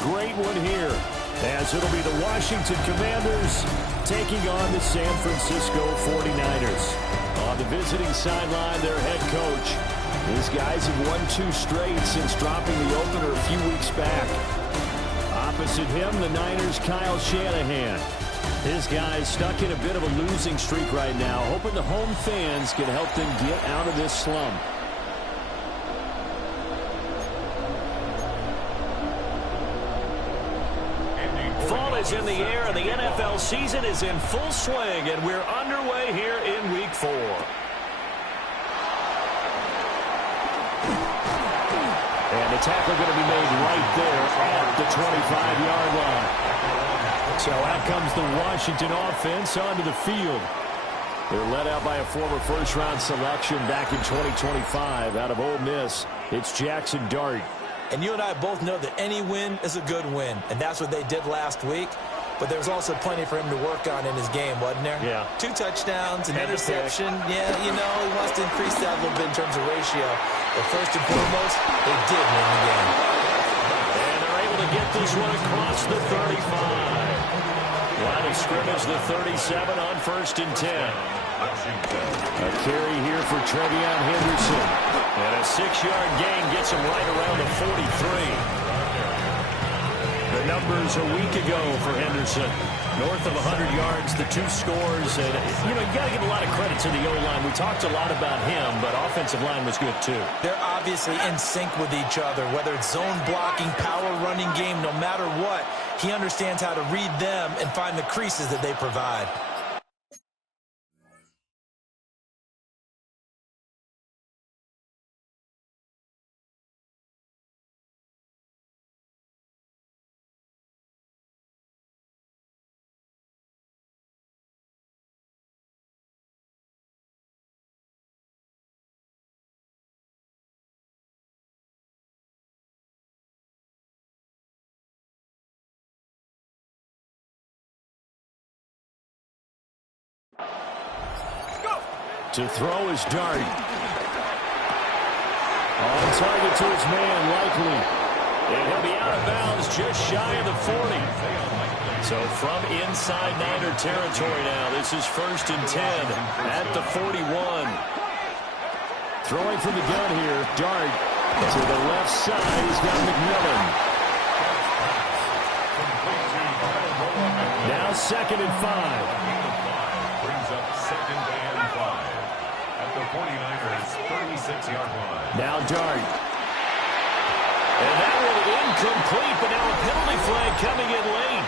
great one here, as it'll be the Washington Commanders taking on the San Francisco 49ers. On the visiting sideline, their head coach. These guys have won 2 straight since dropping the opener a few weeks back. Opposite him, the Niners' Kyle Shanahan. His guys stuck in a bit of a losing streak right now, hoping the home fans can help them get out of this slump. Fall is in the air, and the NFL season is in full swing, and we're underway here in Week 4. And the tackle going to be made right there at the 25-yard line. So out comes the Washington offense onto the field. They're led out by a former first-round selection back in 2025 out of Ole Miss. It's Jackson Dart. And you and I both know that any win is a good win, and that's what they did last week. But there's also plenty for him to work on in his game, wasn't there? Yeah. 2 touchdowns, an interception. Yeah, you know, he wants to increase that a little bit in terms of ratio. But first and foremost, they did win the game. And they're able to get this one across the 35. Line of scrimmage, the 37 on 1st and 10. A carry here for Trevion Henderson. And a 6-yard gain gets him right around the 43. The numbers a week ago for Henderson. North of 100 yards, the 2 scores. And, you know, you got to give a lot of credit to the O-line. We talked a lot about him, but offensive line was good, too. They're obviously in sync with each other, whether it's zone blocking, power running game, no matter what. He understands how to read them and find the creases that they provide. To throw is Dart. On target to his man, Likely. And he'll be out of bounds just shy of the 40. So from inside Niner territory now, this is 1st and 10 at the 41. Throwing from the gun here, Dart. To the left side, he's got McMillan. Now 2nd and 5. The 49ers 36-yard line. Now Dart. And that one incomplete, but now a penalty flag coming in late.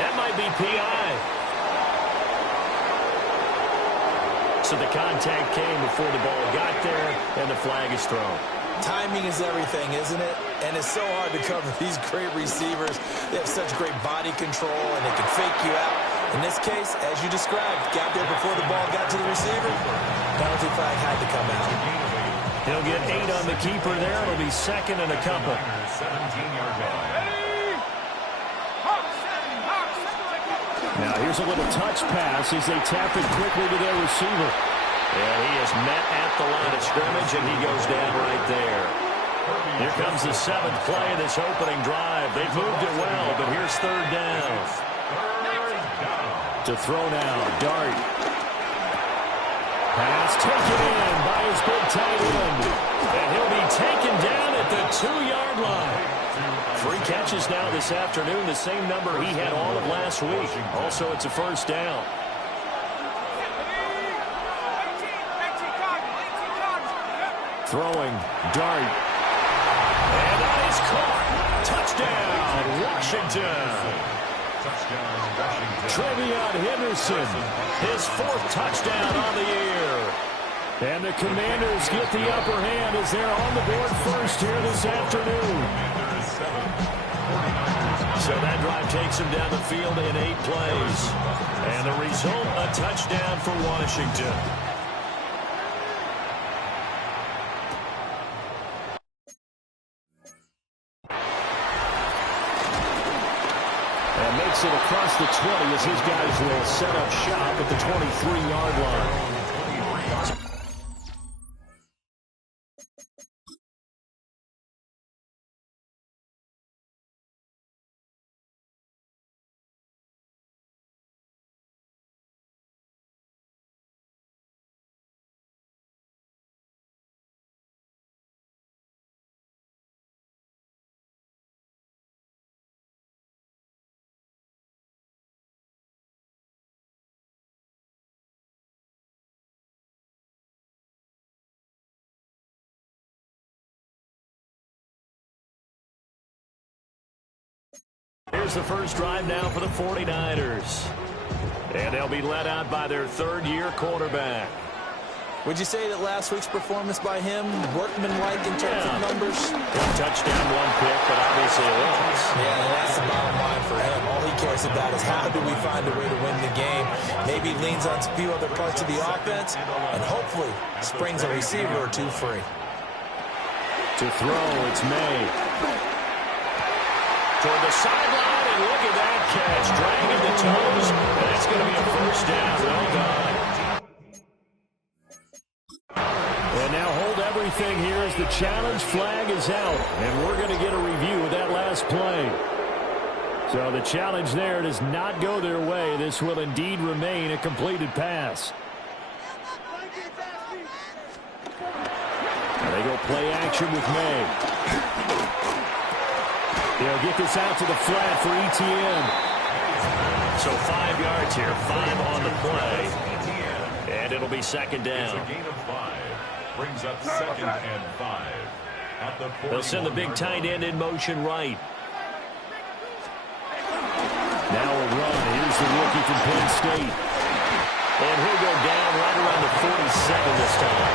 That might be PI. So the contact came before the ball got there, and the flag is thrown. Timing is everything, isn't it? And it's so hard to cover these great receivers. They have such great body control, and they can fake you out. In this case, as you described, got there before the ball got to the receiver. Penalty flag had to come out. He'll get 8 on the keeper there. It'll be 2nd and a couple. 17-yard line. Now here's a little touch pass as they tap it quickly to their receiver. And he is met at the line of scrimmage, and he goes down right there. Here comes the 7th play of this opening drive. They've moved it well, but here's 3rd down. To throw now, Dart. Pass taken in by his big tight end. And he'll be taken down at the 2-yard line. 3 catches now this afternoon, the same number he had all of last week. Also, it's a 1st down. Throwing, Dart. And that is caught. Touchdown, Washington. Trevion Henderson, his 4th touchdown on the year. And the Commanders get the upper hand as they're on the board first here this afternoon. So that drive takes him down the field in 8 plays. And the result, a touchdown for Washington. Makes it across the 20 as his guys will set up shop at the 23-yard line. scores the first drive now for the 49ers. And they'll be led out by their third-year quarterback. Would you say that last week's performance by him, workmanlike in terms of numbers? One touchdown, one pick, but obviously a loss. Yeah, and that's the bottom line for him. All he cares about is how do we find a way to win the game. Maybe leans on a few other parts of the offense, and hopefully springs a receiver or two free. To throw, it's May. Toward the sideline, and look at that catch. Dragging the toes. That's going to be a first down. Well done. And now hold everything here as the challenge flag is out. And we're going to get a review of that last play. So the challenge there does not go their way. This will indeed remain a completed pass. And they go play action with May. They'll get this out to the flat for ETN. So 5 yards here, 5 on the play. And it'll be second down. It's a gain of 5. Brings up second and 5. At the They'll send the big tight end in motion right. Now a run. Here's the rookie from Penn State. And he'll go down right around the 47 this time.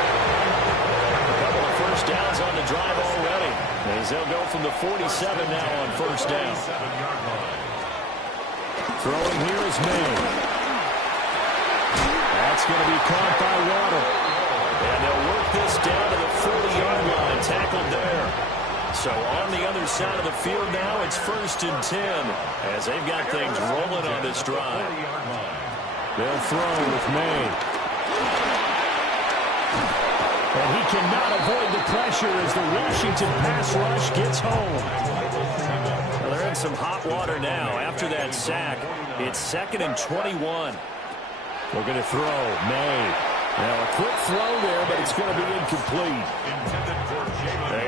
A couple of first downs on the drive already. As they'll go from the 47 now on first down. Throwing here is May. That's going to be caught by Waddle. And they'll work this down to the 40-yard line. Tackled there. So on the other side of the field now, it's 1st and 10 as they've got things rolling on this drive. They'll throw with May. And he cannot avoid the pressure as the Washington pass rush gets home. Well, they're in some hot water now. After that sack, it's 2nd and 21. We're going to throw May. Now a quick throw there, but it's going to be incomplete.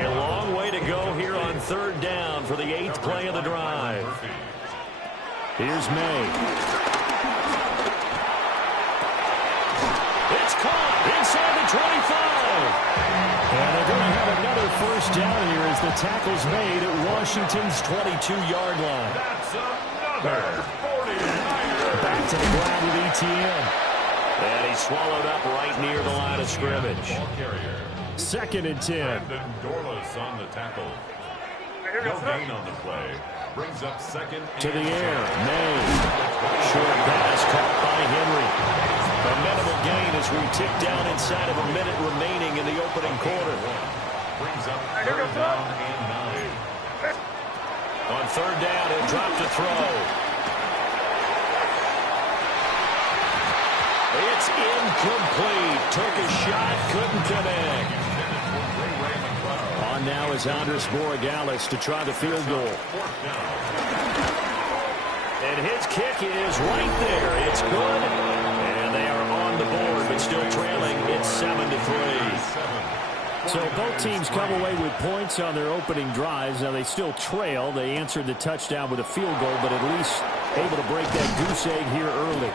A long way to go here on 3rd down for the 8th play of the drive. Here's May. It's caught inside the 25. And they're going to have another first down here as the tackle's made at Washington's 22-yard line. That's another 49. Back to the ground with ETN. And he's swallowed up right near the line of scrimmage. 2nd and 10. Brandon Dorlus on the tackle. No gain on the play. Brings up 2nd to the air. May. Short pass caught by Henry. A minimal gain as we tick down inside of a minute remaining in the opening quarter. Brings up 3rd down and 9. On 3rd down, he'll drop to throw. It's incomplete. Took a shot, couldn't connect. On now is Andres Borregales to try the field goal. And his kick is right there. It's good. And they are on the board, but still trailing. It's 7-3. So both teams come away with points on their opening drives. Now they still trail. They answered the touchdown with a field goal, but at least able to break that goose egg here early.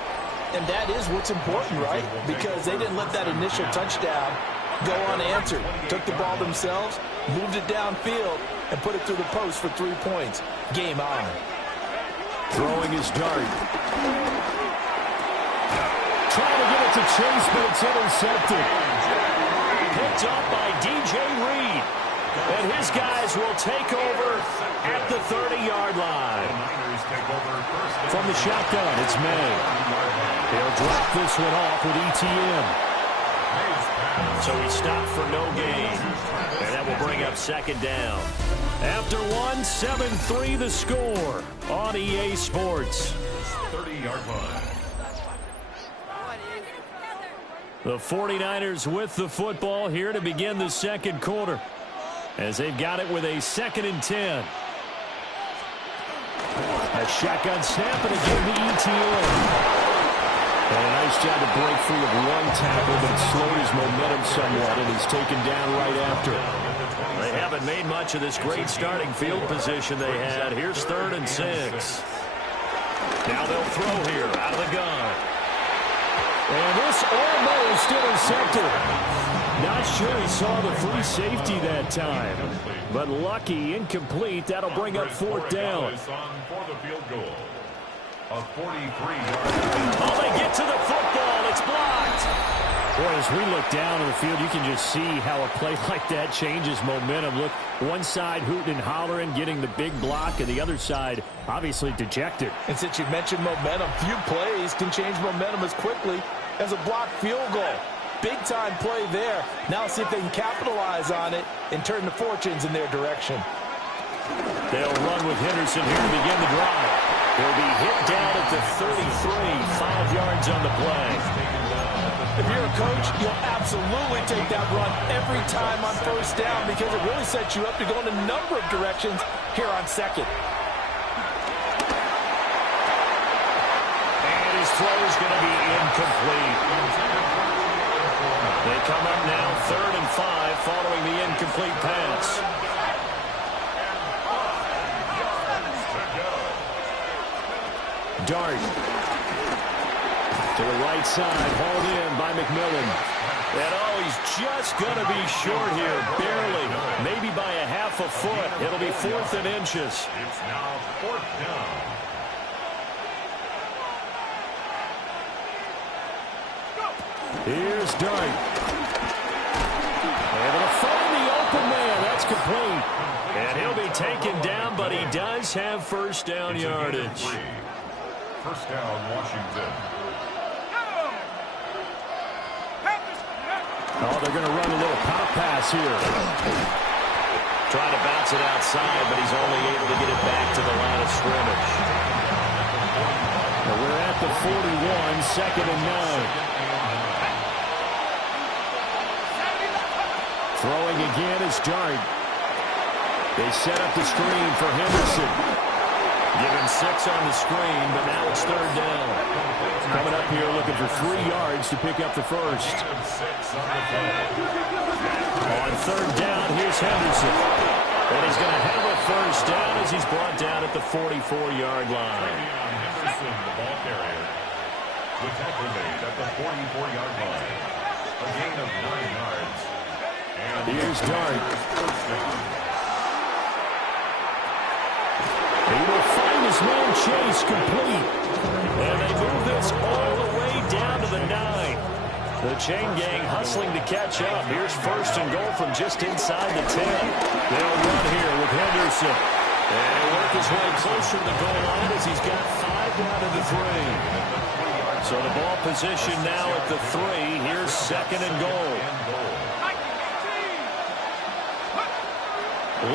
And that is what's important, right? Because they didn't let that initial touchdown go unanswered. Took the ball themselves, moved it downfield, and put it through the post for 3 points. Game on. Throwing his dart. Trying to get it to Chase, but it's intercepted. Picked up by DJ Reed. And his guys will take over at the 30-yard line. From the shotgun, it's May. They'll drop this one off with ETN. So he stopped for no gain. And that will bring up 2nd down. After one, 7-3 the score on EA Sports. 30-yard line. The 49ers with the football here to begin the second quarter, as they've got it with a 2nd and 10. A shotgun snap and again to ETN. And a nice job to break free of one tackle, but it slowed his momentum somewhat, and he's taken down right after. They haven't made much of this great starting field position they had. Here's 3rd and 6. Now they'll throw here out of the gun. And this almost intercepted. Not sure he saw the free safety that time. But lucky, incomplete. That'll bring up fourth down. For the field goal. A 43-yard. Oh, they get to the football. It's blocked. Boy, as we look down on the field, you can just see how a play like that changes momentum. Look, one side hooting and hollering, getting the big block, and the other side obviously dejected. And since you mentioned momentum, few plays can change momentum as quickly as a blocked field goal. Big-time play there. Now see if they can capitalize on it and turn the fortunes in their direction. They'll run with Henderson here to begin the drive. He'll be hit down at the 33, 5 yards on the play. If you're a coach, you'll absolutely take that run every time on first down because it really sets you up to go in a number of directions here on second. And his throw is going to be incomplete. They come up now 3rd and 5 following the incomplete pass. Dart to the right side, hauled in by McMillan. And oh, he's just going to be short here, barely, maybe by a half a foot. It'll be 4th and inches. It's now 4th down. Here's Dart. Able to find the open man. That's complete. And he'll be taken down, but he does have first down yardage. First down, Washington. Oh, they're going to run a little pop pass here. Trying to bounce it outside, but he's only able to get it back to the line of scrimmage. Now we're at the 41, 2nd and 9. Throwing again is Dart. They set up the screen for Henderson. Give him 6 on the screen, but now it's 3rd down. Coming up here looking for 3 yards to pick up the first. On 3rd down, here's Henderson. And he's going to have a first down as he's brought down at the 44-yard line. Henderson, the ball carrier. The tackle made at the 44-yard line. A gain of 9 yards. And here's Dart. First down. He will find his man Chase complete. And they move this all the way down to the 9. The chain gang hustling to catch up. Here's 1st and goal from just inside the 10. They'll run here with Henderson. And he'll work his way closer to the goal line as he's got 5 down to the 3. So the ball position now at the 3. Here's 2nd and goal.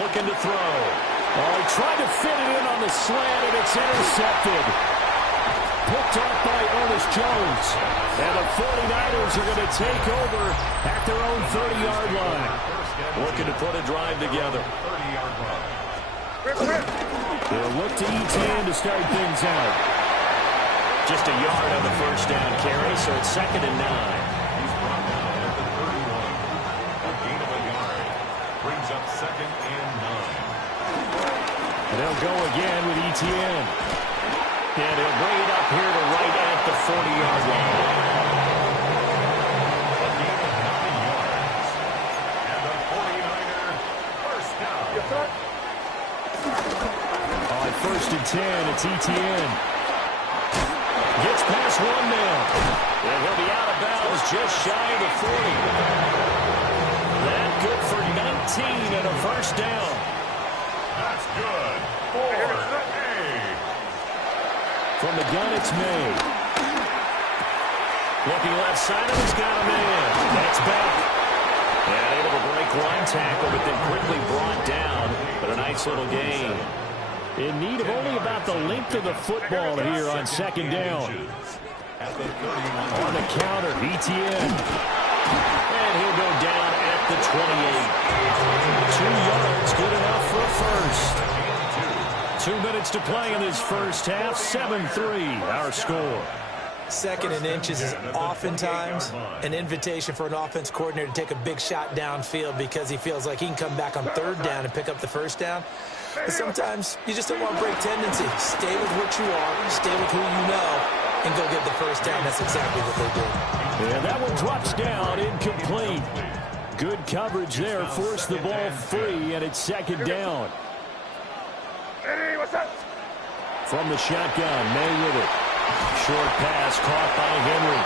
Looking to throw. Oh, he tried to fit it in on the slant, and it's intercepted. Picked off by Ernest Jones. And the 49ers are going to take over at their own 30-yard line. Looking to put a drive together. They'll look to ETN to start things out. Just a yard on the first down carry, so it's 2nd and 9. He's brought down at the 31. A gain of a yard. Brings up 2nd and 9. And they'll go again with ETN. And he'll bring it up here to right at the 40-yard line. A gain of 9 yards. And the 49er first down. On 1st and 10, it's ETN. Gets past 1 man. And he'll be out of bounds just shy of the 40. That good for 19 and a first down. That's good. 4A. From the gun, it's May. Looking left side, and he's got a man. That's back. And able to break one tackle, but then quickly brought down. But a nice little gain. In need of only about the length of the football here on 2nd down. On the counter, ETN. And he'll go down at the 28. 2 yards, good enough for a first. 2 minutes to play in this first half. 7-3, our score. 2nd and inches is oftentimes an invitation for an offense coordinator to take a big shot downfield because he feels like he can come back on 3rd down and pick up the first down. But sometimes you just don't want to break tendency. Stay with what you are. Stay with who you know. and go get the first down. That's exactly what they did. And that one drops down, incomplete. Good coverage there, forced the ball free, and it's second down. From the shotgun, May with it. Short pass caught by Henry.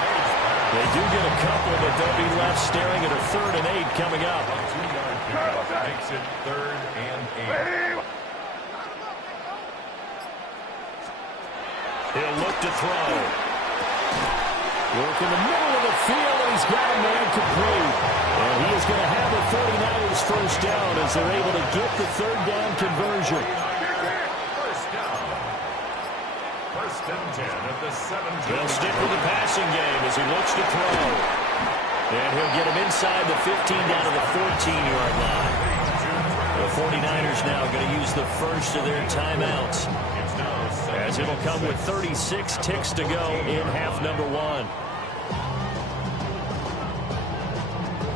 They do get a couple, but they'll be left staring at a 3rd and 8 coming up. A 2-yard pickup makes it 3rd and 8. He'll look to throw. Work in the middle of the field, and he's got a man complete. And he is going to have the 49ers first down as they're able to get the 3rd down conversion. First down. 1st and 10 at the 17. They'll stick with the passing game as he looks to throw. And he'll get him inside the 15 down to the 14-yard line. The 49ers now going to use the first of their timeouts, as it'll come with 36 ticks to go in half number 1.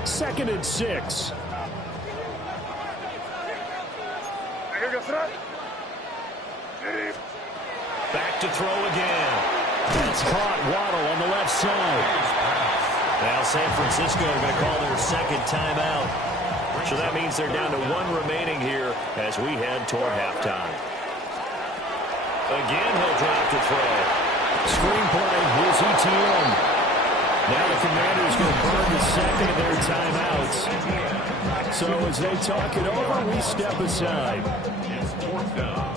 2nd and 6. Back to throw again. That's caught. Waddle on the left side. Now San Francisco are going to call their 2nd timeout. So that means they're down to 1 remaining here as we head toward halftime. Again, he'll drop to throw. Screenplay, here's ETN. Now the Commanders going to burn the 2nd of their timeouts. So as they talk it over, we step aside. It's 4th down.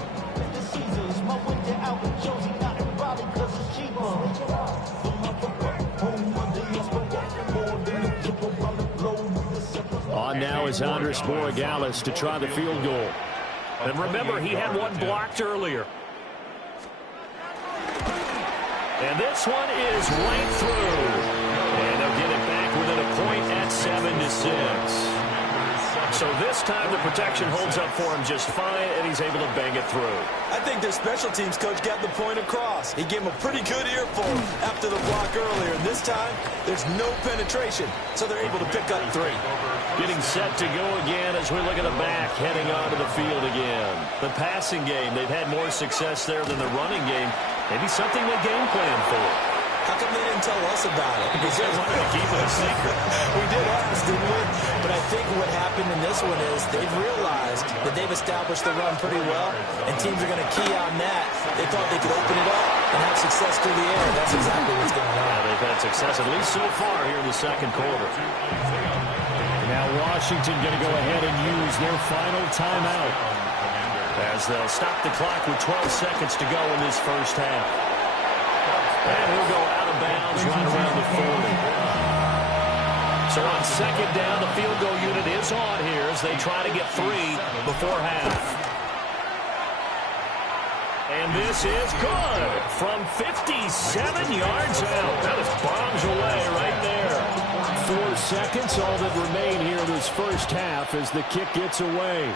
On now is Andres Borregales to try the field goal. And remember, he had one blocked earlier. And this one is right through. And they'll get it back within a point at 7-6. So this time the protection holds up for him just fine, and he's able to bang it through. I think their special teams coach got the point across. He gave him a pretty good earful after the block earlier. And this time, there's no penetration, so they're able to pick up 3. Getting set to go again as we look at the back, heading onto the field again. The passing game, they've had more success there than the running game. Maybe something they game plan for. How come they didn't tell us about it? Because they wanted to keep it a secret. We did ask, didn't we? But I think what happened in this one is they've realized that they've established the run pretty well, and teams are going to key on that. They thought they could open it up and have success through the air. That's exactly what's going on. Yeah, they've had success, at least so far, here in the 2nd quarter. Now Washington going to go ahead and use their final timeout, as they'll stop the clock with 12 seconds to go in this first half. And he'll go out of bounds right around the 40. So on 2nd down, the field goal unit is on here as they try to get 3 before half. And this is good from 57 yards out. That is bombs away right there. 4 seconds, all that remain here in this first half as the kick gets away.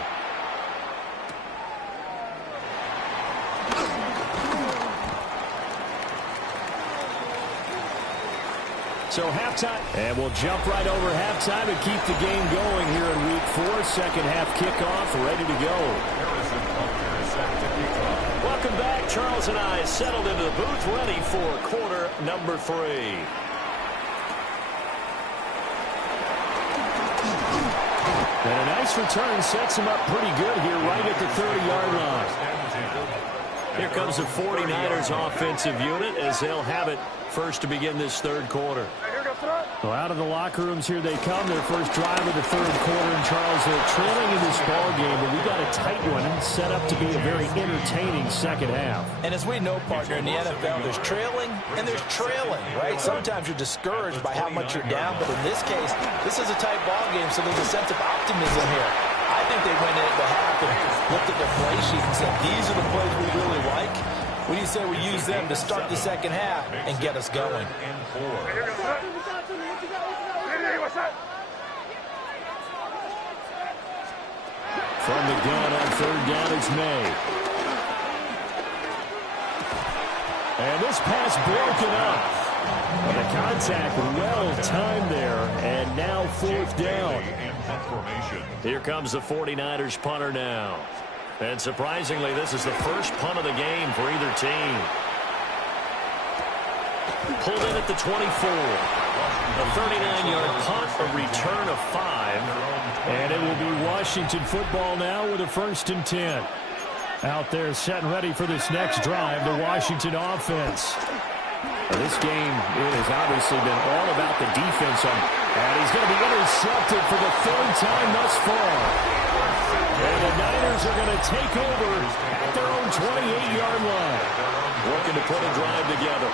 So halftime, and we'll jump right over halftime and keep the game going here in Week 4. 2nd half kickoff, ready to go. Welcome back. Charles and I settled into the booth, ready for quarter number 3. And a nice return sets him up pretty good here right at the 30-yard line. Here comes the 49ers offensive unit as they'll have it first to begin this 3rd quarter. Well, out of the locker rooms here they come. Their first drive of the 3rd quarter. And Charles, they're trailing in this ball game, but we got a tight one set up to be a very entertaining 2nd half. And as we know, partner, in the NFL, there's trailing and there's trailing, right? Sometimes you're discouraged by how much you're down, but in this case, this is a tight ball game, so there's a sense of optimism here. I think they went into the half and looked at their play sheet and said, these are the plays we really like. What do you say we use them to start the 2nd half and get us going? From the gun on 3rd down is May. And this pass broken up. Well, the contact well-timed there, and now 4th down. Here comes the 49ers punter now. And surprisingly, this is the first punt of the game for either team. Pulled in at the 24. A 39-yard punt, a return of 5. And it will be Washington football now with a 1st and 10. Out there set and ready for this next drive, the Washington offense. This game, it has obviously been all about the defense. And he's going to be intercepted for the 3rd time thus far. And the Niners are going to take over at their own 28-yard line. Working to put a drive together.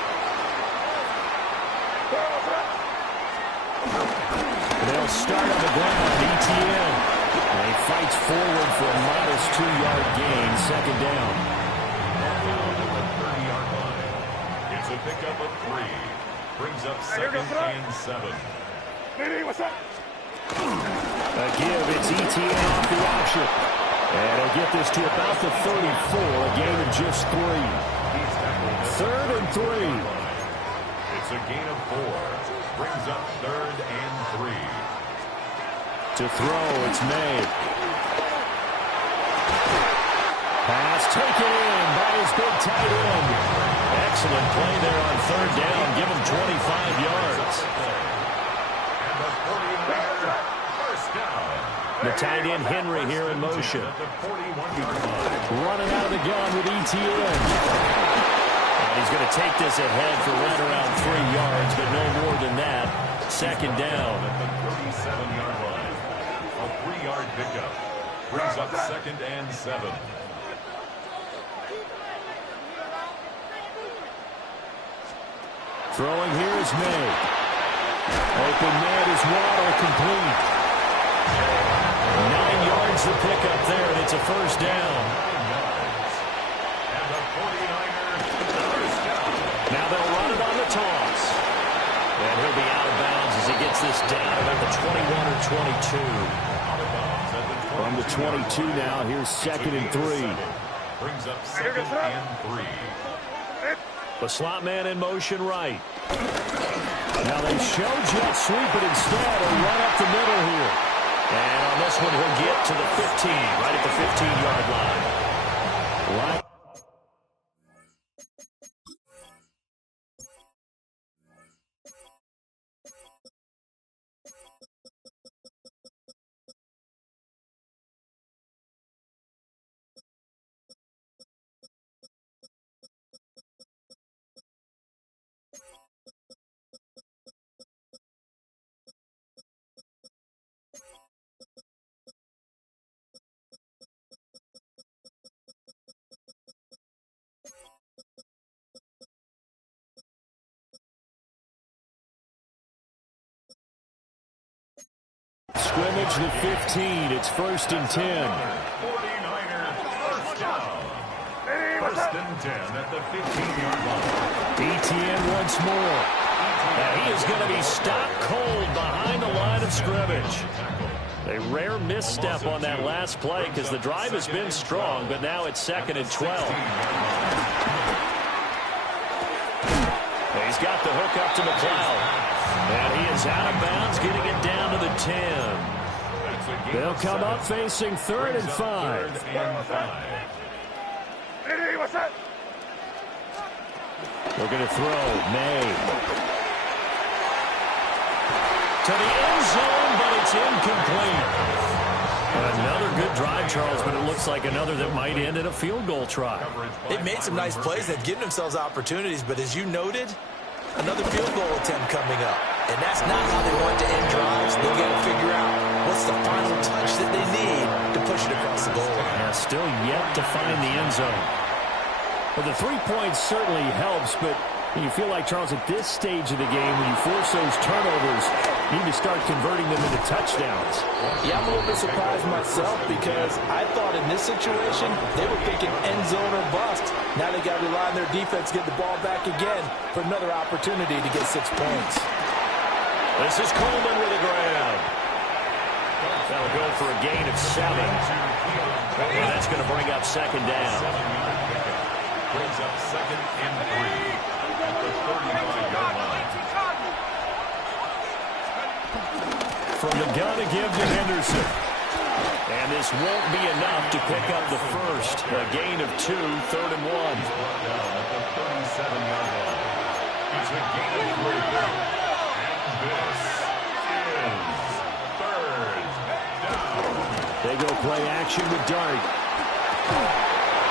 They'll start on the ground. ETN. And he fights forward for a modest 2-yard gain. 2nd down. It's a pickup of 3. Brings up 2nd and 7. A give. It's ETN off the option. And he'll get this to about the 34. A gain of just 3. 3rd and 3. It's a gain of 4. Brings up 3rd and 3. To throw, it's made. Pass taken in by his big tight end. Excellent play there on 3rd down. Give him 25 yards. And the 49er, first down. The tight end Henry here in motion. At the 41-yard line. Running out of the gun with ETN. And he's going to take this ahead for right around 3 yards, but no more than that. 2nd down. At the 37-yard line. A 3-yard pickup. Brings up 2nd and 7. Throwing here is May. Open man is Waddle, complete. 9 yards the pickup there, and it's a 1st down. And the 49ers, first down. Now they'll run it on the toss. And he'll be out of bounds as he gets this down about the 21 or 22. Out of bounds at the 22. From the 22 now, here's 2nd and 3. Brings up 2nd and 3. The slot man in motion right. Now they show jet sweep, but instead a run up the middle here. And on this one, he'll get to the 15, right at the 15-yard line. Right. Scrimmage the 15. It's 1st and 10. 49ers, first down. 1st and 10 at the 15-yard line. ETN once more. And he is going to be stopped cold behind the line of scrimmage. A rare misstep on that last play because the drive has been strong, but now it's 2nd and 12. He's got the hook up to McLeod. And he is out of bounds, getting it down to the 10. They'll come up facing 3rd and 5. They're going to throw. May. To the end zone, but it's incomplete. Another good drive, Charles, but it looks like another that might end in a field goal try. They've made some nice plays. They've given themselves opportunities, but as you noted, another field goal attempt coming up. And that's not how they want to end drives. They've got to figure out what's the final touch that they need to push it across the goal line. Yeah, still yet to find the end zone. Well, the 3 points certainly helps, but you feel like, Charles, at this stage of the game, when you force those turnovers, you need to start converting them into touchdowns. Yeah, I'm a little bit surprised myself because I thought in this situation, they were thinking end zone or bust. Now they got to rely on their defense, get the ball back again for another opportunity to get 6 points. This is Coleman with a grab. That'll go for a gain of 7. And that's going to bring up 2nd down. Brings up 2nd and 3 at the 35-yard line. From the gun to give to Henderson. And this won't be enough to pick up the first. A gain of 2, 3rd and 1. At the 37-yard line. It's a They go play action with Dart.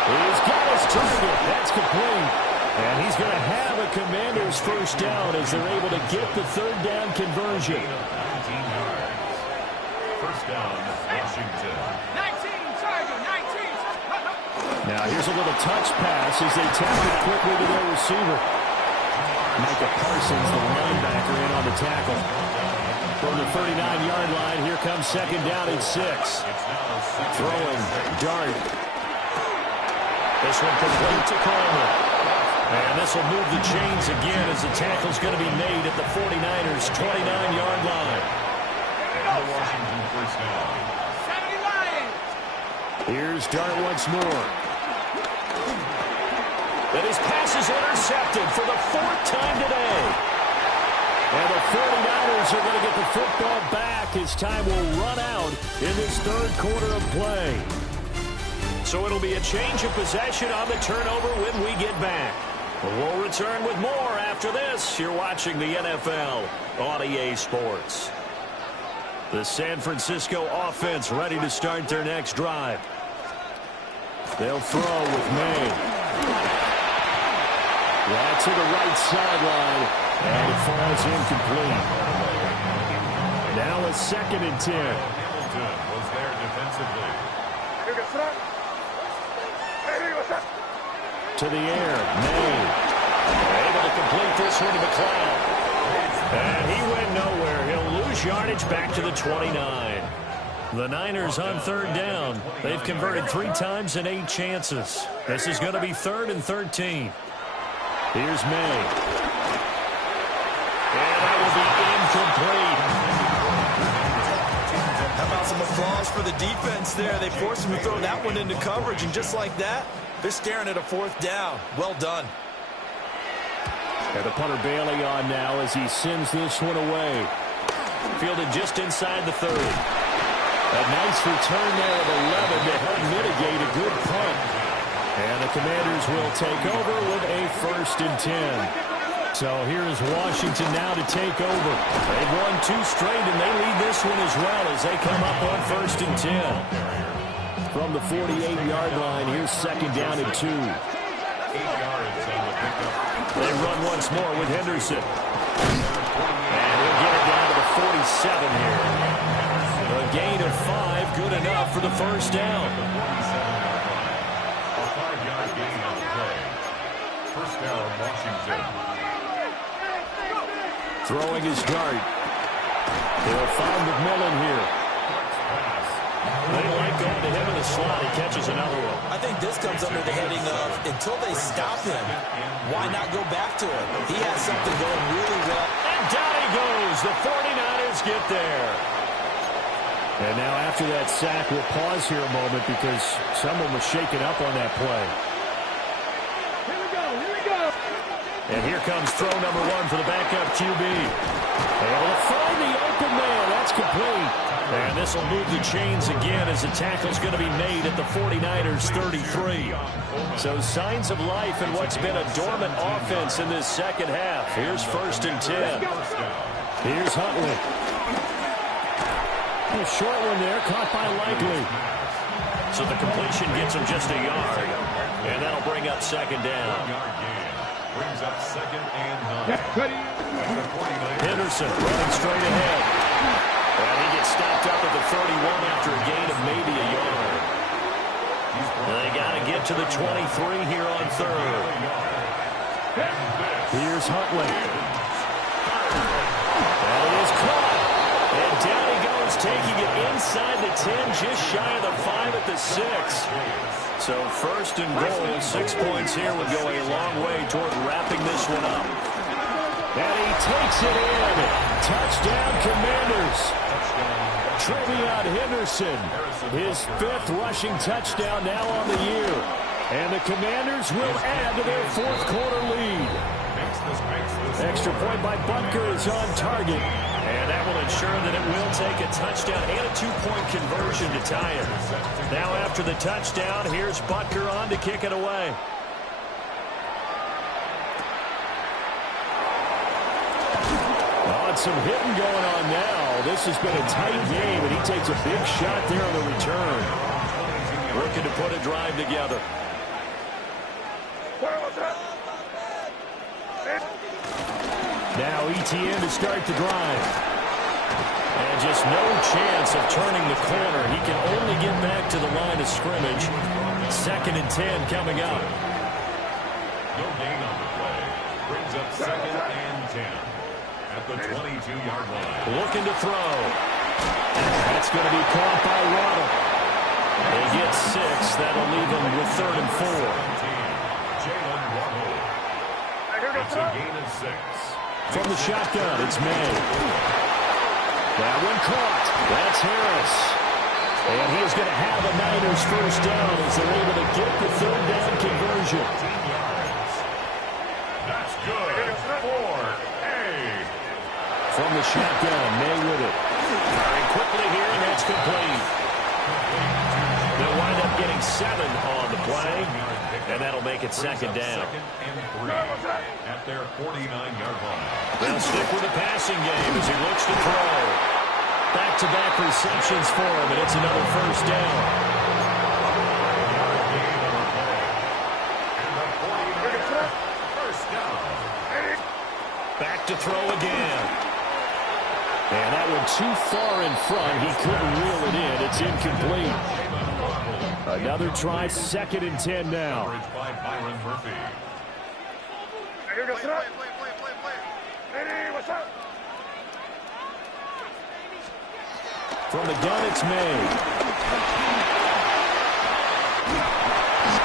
He's got his target. That's complete. And he's going to have a Commanders first down as they're able to get the third down conversion. 19 yards. First down, Washington. 19, Tiger, 19. Now here's a little touch pass as they tap it quickly to their receiver. Micah Parsons, the linebacker, in on the tackle. From the 39-yard line, here comes second down and 6. Throwing, Dart. This one complete to Coleman. And this will move the chains again as the tackle's going to be made at the 49ers' 29-yard line. And the Washington first down. 70 Lions. Here's Dart once more. And his pass is intercepted for the 4th time today. And the 49ers are going to get the football back as time will run out in this third quarter of play. So it'll be a change of possession on the turnover when we get back. We'll return with more after this. You're watching the NFL on EA Sports. The San Francisco offense ready to start their next drive. They'll throw with May. Right to the right sideline, and it falls incomplete. Now a 2nd and 10. Hamilton was there defensively. To the air, May. Able to complete this one to McLeod. And he went nowhere. He'll lose yardage back to the 29. The Niners on third down. They've converted 3 times in 8 chances. This is going to be 3rd and 13. Here's May. And that will be incomplete. How about some applause for the defense there? They forced him to throw that one into coverage, and just like that, they're staring at a 4th down. Well done. And the punter Bailey on now as he sends this one away. Fielded just inside the 30. A nice return there of 11 to help mitigate a good punt. And the Commanders will take over with a 1st and 10. So here's Washington now to take over. They've won 2 straight, and they lead this one as well as they come up on 1st and 10. From the 48-yard line, here's 2nd down and 2. 8 yards on the pickup. They run once more with Henderson. And he'll get it down to the 47 here. A gain of 5, good enough for the first down. A 5-yard gain on the play. First down, Washington. Throwing his Dart. They'll find McMillan here. They like going to him in the slot. He catches another one. I think this comes under the heading of, until they stop him, why not go back to it? He has something going really well. And down he goes. The 49ers get there. And now after that sack, we'll pause here a moment because someone was shaken up on that play. Here we go, here we go. And here comes throw number 1 for the backup QB. Able to find the open man. That's complete. And this will move the chains again as the tackle's going to be made at the 49ers' 33. So signs of life in what's been a dormant offense in this second half. Here's 1st and 10. Here's Huntley. A short one there, caught by Likely. So the completion gets him just a yard. And that'll bring up 2nd down. Brings up 2nd and 9. Henderson running straight ahead. And he gets stopped up at the 31 after a gain of maybe a yard. They got to get to the 23 here on 3rd. Here's Huntley. And it is caught. And down he goes, taking it inside the 10, just shy of the 5 at the 6. So 1st and goal, 6 points here would go a long way toward wrapping this one up. And he takes it in. Touchdown, Commanders. Trevion Henderson, his 5th rushing touchdown now on the year. And the Commanders will add to their 4th quarter lead. Extra point by Butker is on target. And that will ensure that it will take a touchdown and a 2-point conversion to tie it. Now after the touchdown, here's Butker on to kick it away. On some hitting going on now. This has been a tight game, and he takes a big shot there on the return. Looking to put a drive together. Now ETN to start the drive. And just no chance of turning the corner. He can only get back to the line of scrimmage. 2nd and 10 coming up. No gain on the play. Brings up 2nd and 10 at the 22-yard line. Looking to throw. That's going to be caught by Waddle. They get 6. That'll leave them with 3rd and 4. Jalen Waddle. It's a gain of 6. From the shotgun, it's May. That one caught. That's Harris. And he is going to have a Niners first down as they're able to get the 3rd down conversion. 15 yards. That's good for A. From the shotgun, May with it. Very quickly here, and that's complete. They'll wind up getting 7 on the play, and that'll make it 2nd down. 2nd and 3 at their 49-yard line. They'll stick with the passing game as he looks to throw. Back-to-back receptions for him, and it's another first down. First down. Back to throw again. And that one too far in front. He couldn't reel it in. It's incomplete. Another try, 2nd and 10 now. Coverage by Byron Murphy. From the gun, it's May.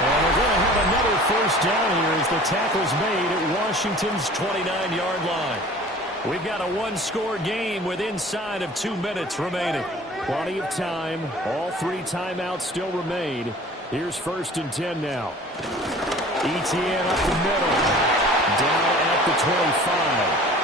And we're going to have another first down here as the tackle's made at Washington's 29-yard line. We've got a one-score game with inside of 2 minutes remaining. Plenty of time. All 3 timeouts still remain. Here's 1st and 10 now. ETN up the middle. Down at the 25.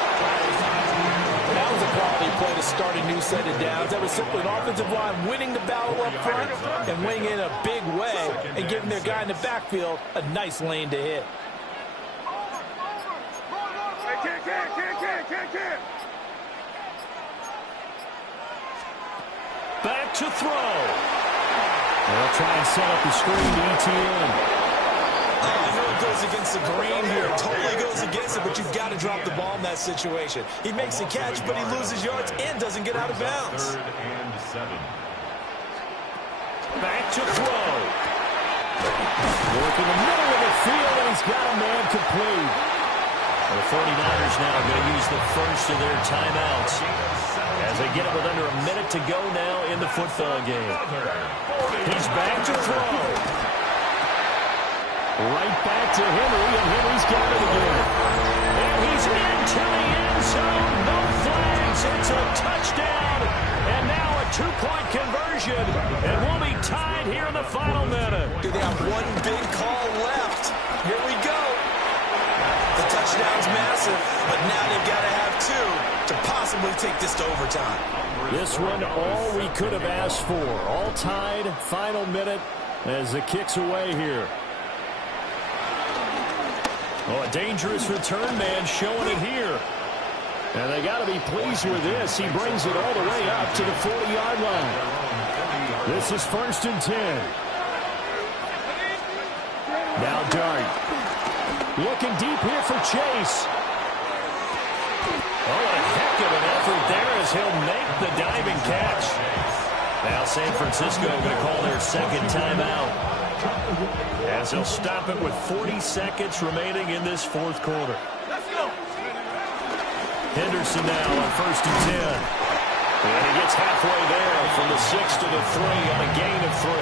That was a quality play to start a new set of downs. That was simply an offensive line winning the battle up front and winning in a big way and giving their guy in the backfield a nice lane to hit. Back to throw. They'll try and set up the screen to ETN. I know it goes against the grain here. It totally goes against it, but you've got to drop the ball in that situation. He makes the catch, but he loses yards and doesn't get out of bounds. 3rd and 7. Back to throw. Work in the middle of the field, and he's got a man complete. The 49ers now going to use the first of their timeouts as they get it with under a minute to go now in the football game. He's back to throw. Right back to Henry, and Henry's got it again. And he's into the end zone. No flags. It's a touchdown. And now a 2-point conversion. And we'll be tied here in the final minute. Do they have one big call left? Here we go. The touchdown's massive, but now they've got to have 2 to possibly take this to overtime. This one, all we could have asked for. All tied, final minute as the kick's away here. Oh, a dangerous return man showing it here. And they got to be pleased with this. He brings it all the way up to the 40-yard line. This is 1st and 10. Now Dart. Looking deep here for Chase. Oh, a heck of an effort there as he'll make the diving catch. Now San Francisco going to call their 2nd timeout, as they'll stop it with 40 seconds remaining in this 4th quarter. Henderson now on 1st and 10. And he gets halfway there from the 6 to the 3 on a gain of 3.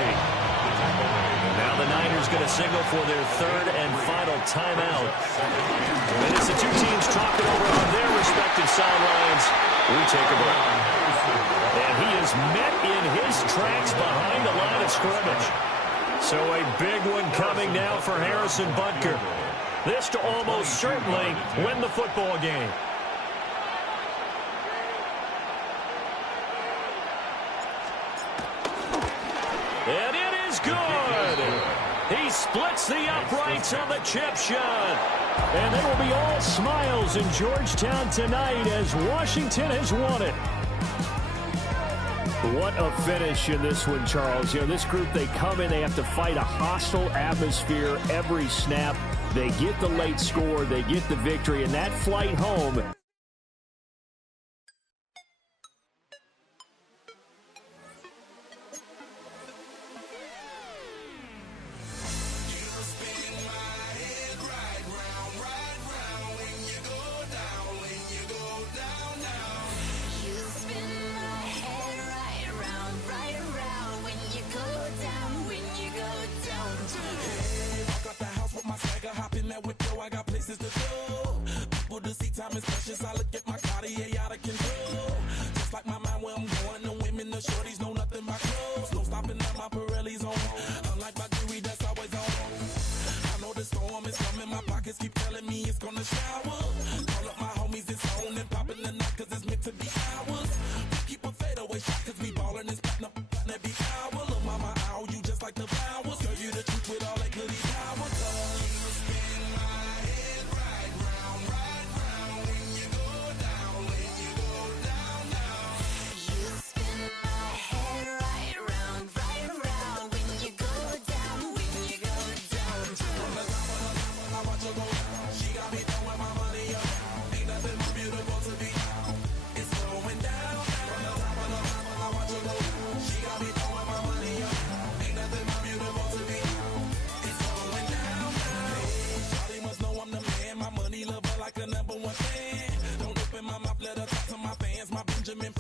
Now the Niners going to signal for their 3rd and final timeout. And as the 2 teams talk it over on their respective sidelines, we take a break. And he is met in his tracks behind the line of scrimmage. So a big one coming now for Harrison Butker. This to almost certainly win the football game. And it is good. He splits the uprights on the chip shot. And it will be all smiles in Georgetown tonight as Washington has won it. What a finish in this one, Charles. You know, this group, they come in, they have to fight a hostile atmosphere every snap. They get the late score, they get the victory, and that flight home. I got places to go. People to see, time is precious. I look at my Cartier out of control. Just like my mind where I'm going. The women, the shorties know nothing but clothes. No stopping at my Pirelli's on. Unlike my jewelry that's always on. I know the storm is coming. My pockets keep telling me it's gonna shower. Call up my homies, it's on and popping the night cause it's meant to be ours. We keep a fadeaway shot cause we ballin' and spittin' up every hour. Look, mama, ow, you just like the flowers. Girl, you the truth with all that goody power. Like a number one fan. Don't open my mouth, let her talk to my fans. My Benjamin